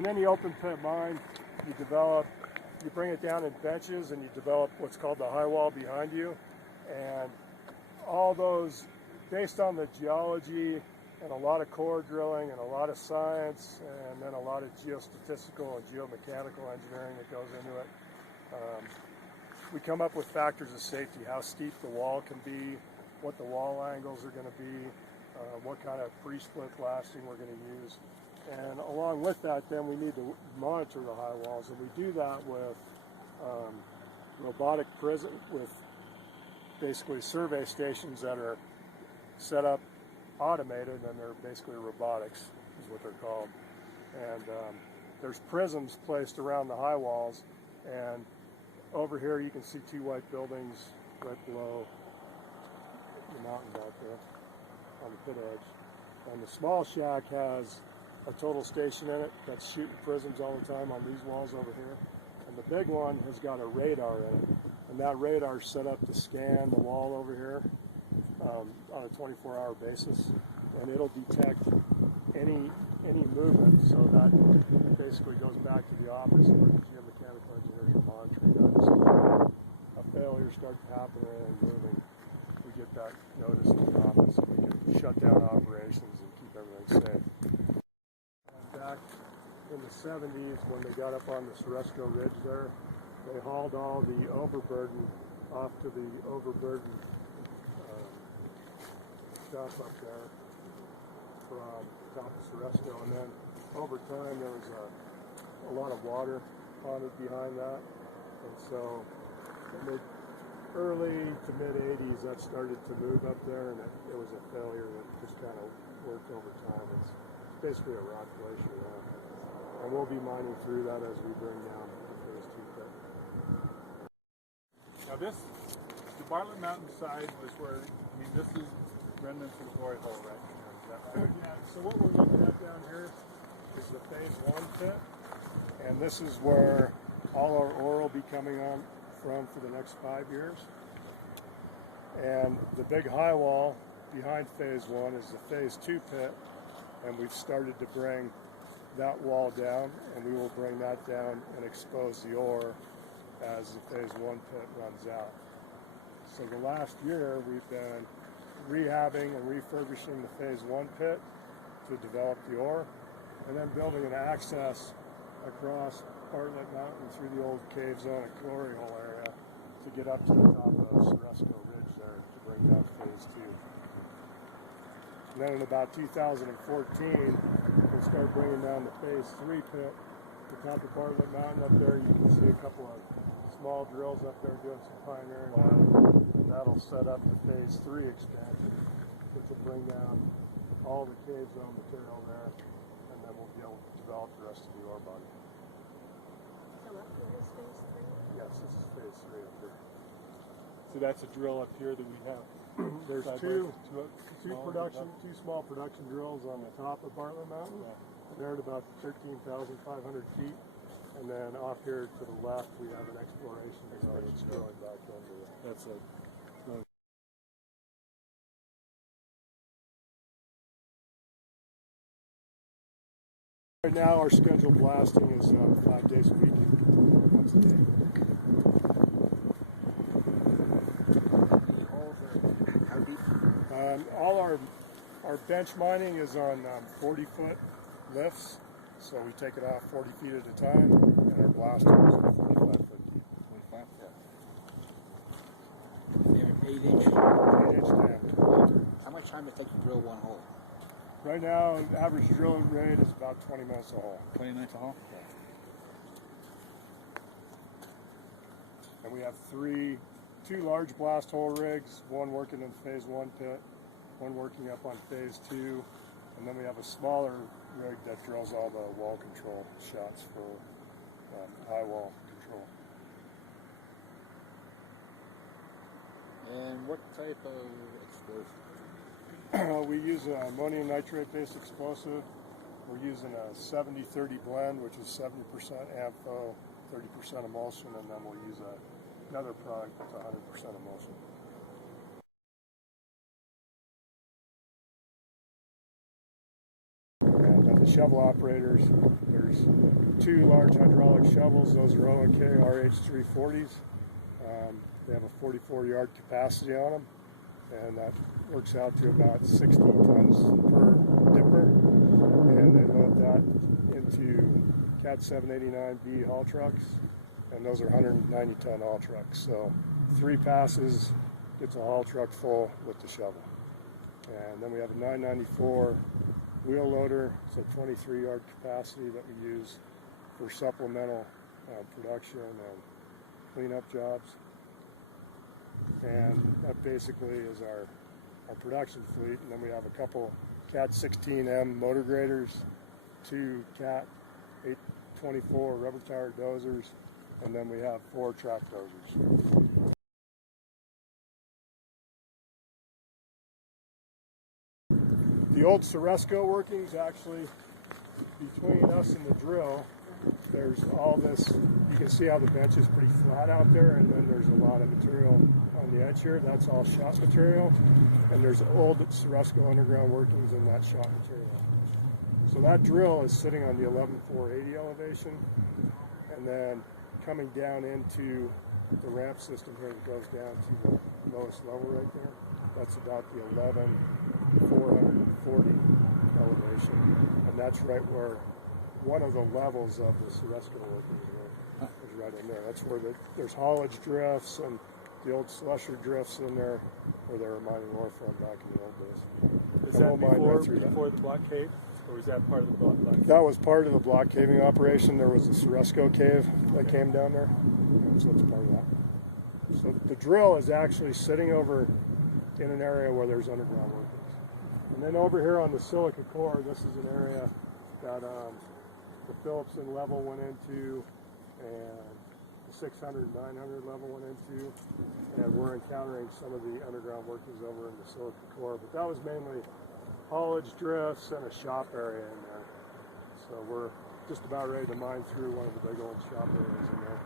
in any open pit mine, you bring it down in benches and you develop what's called the high wall behind you. And all those, based on the geology and a lot of core drilling and a lot of science and then a lot of geostatistical and geomechanical engineering that goes into it, we come up with factors of safety, how steep the wall can be, what the wall angles are going to be, what kind of pre-split blasting we're going to use. And along with that, then we need to monitor the high walls, and we do that with robotic prism, with basically survey stations that are set up automated, and they're basically robotics is what they're called. And there's prisms placed around the high walls, and over here you can see two white buildings right below the mountains out there on the pit edge. And the small shack has a total station in it that's shooting prisms all the time on these walls over here. And the big one has got a radar in it. And that radar is set up to scan the wall over here on a 24-hour basis. And it'll detect any movement. So that basically goes back to the office where the geomechanical engineers are monitoring that. So a failure starts happening and moving, we get that notice in the office and we can shut down operations and keep everything safe. Back in the 70s, when they got up on the Suresco Ridge there, they hauled all the overburden off to the overburden shop up there from top of Suresco, and then over time there was a lot of water ponded behind that, and so in the early to mid 80s that started to move up there, and it was a failure that just kind of worked over time. It's basically a rock glacier now, and we'll be mining through that as we bring down the phase 2 pit. Now the Bartlett Mountain side was where, this is remnants of the glory hole, right? Yeah, so what we're looking at down here is the phase 1 pit, and this is where all our ore will be coming on from for the next 5 years. And the big high wall behind phase 1 is the phase 2 pit, and we've started to bring that wall down, and we will bring that down and expose the ore as the phase 1 pit runs out. So the last year we've been rehabbing and refurbishing the phase 1 pit to develop the ore, and then building an access across Bartlett Mountain through the old cave zone and glory hole area to get up to the top of Suresco Ridge there to bring down phase 2. And then in about 2014, we'll start bringing down the phase 3 pit, the top of Bartlett Mountain up there. You can see a couple of small drills up there doing some pioneering work. That'll set up the phase 3 expansion, which will bring down all the cave zone material there, and then we'll be able to develop the rest of the ore body. So up here is phase 3? Yes, this is phase 3 up here. So that's a drill up here that we have. There's two small production drills on the top of Bartlett Mountain. Yeah. They're at about 13,500 feet. And then off here to the left, we have an exploration design that's going back under there. That's a Right now, our scheduled blasting is 5 days a week. Once a day. How deep? All our bench mining is on 40-foot lifts, so we take it off 40 feet at a time, and our blasting is 45 foot deep. 45? Yeah. You have an 8-inch. 8-inch diameter. How much time does it take to drill one hole? Right now, average drilling rate is about 20 minutes a hole. 20 minutes a hole? And we have two large blast hole rigs, one working in phase 1 pit, one working up on phase 2, and then we have a smaller rig that drills all the wall control shots for high wall control. And what type of explosive? We use an ammonium nitrate-based explosive. We're using a 70-30 blend, which is 70% AMPHO, 30% emulsion, and then we'll use another product that's 100% emulsion. And then the shovel operators. There's 2 large hydraulic shovels. Those are O&K RH340s. They have a 44-yard capacity on them, and that works out to about 16 tons per dipper. And they load that into Cat 789B haul trucks, and those are 190-ton haul trucks. So 3 passes gets a haul truck full with the shovel. And then we have a 994 wheel loader. It's a 23-yard capacity that we use for supplemental production and cleanup jobs. And that basically is our production fleet. And then we have a couple Cat 16M motor graders, 2 Cat 824 rubber tire dozers, and then we have 4 track dozers. The old Soresco workings, actually, between us and the drill, there's all this, you can see how the bench is pretty flat out there, and then there's a lot of material on the edge here. That's all shot material, and there's old Soresco underground workings in that shot material. So that drill is sitting on the 11,480 elevation, and then coming down into the ramp system here that goes down to the lowest level right there. That's about the 11,440 elevation, and that's right where one of the levels of the Soresco workings is right in there. That's where there's haulage drifts and the old slusher drifts in there where they were mining ore from back in the old days. Is that before the block cave, or was that part of the block cave? That was part of the block caving operation. There was a Soresco cave that came down there, and so it's part of that. So the drill is actually sitting over in an area where there's underground workings. And then over here on the silica core, this is an area that the Phillipson level went into, and the 600 and 900 level went into, and we're encountering some of the underground workings over in the silica core. But that was mainly haulage drifts and a shop area in there. So we're just about ready to mine through one of the big old shop areas in there.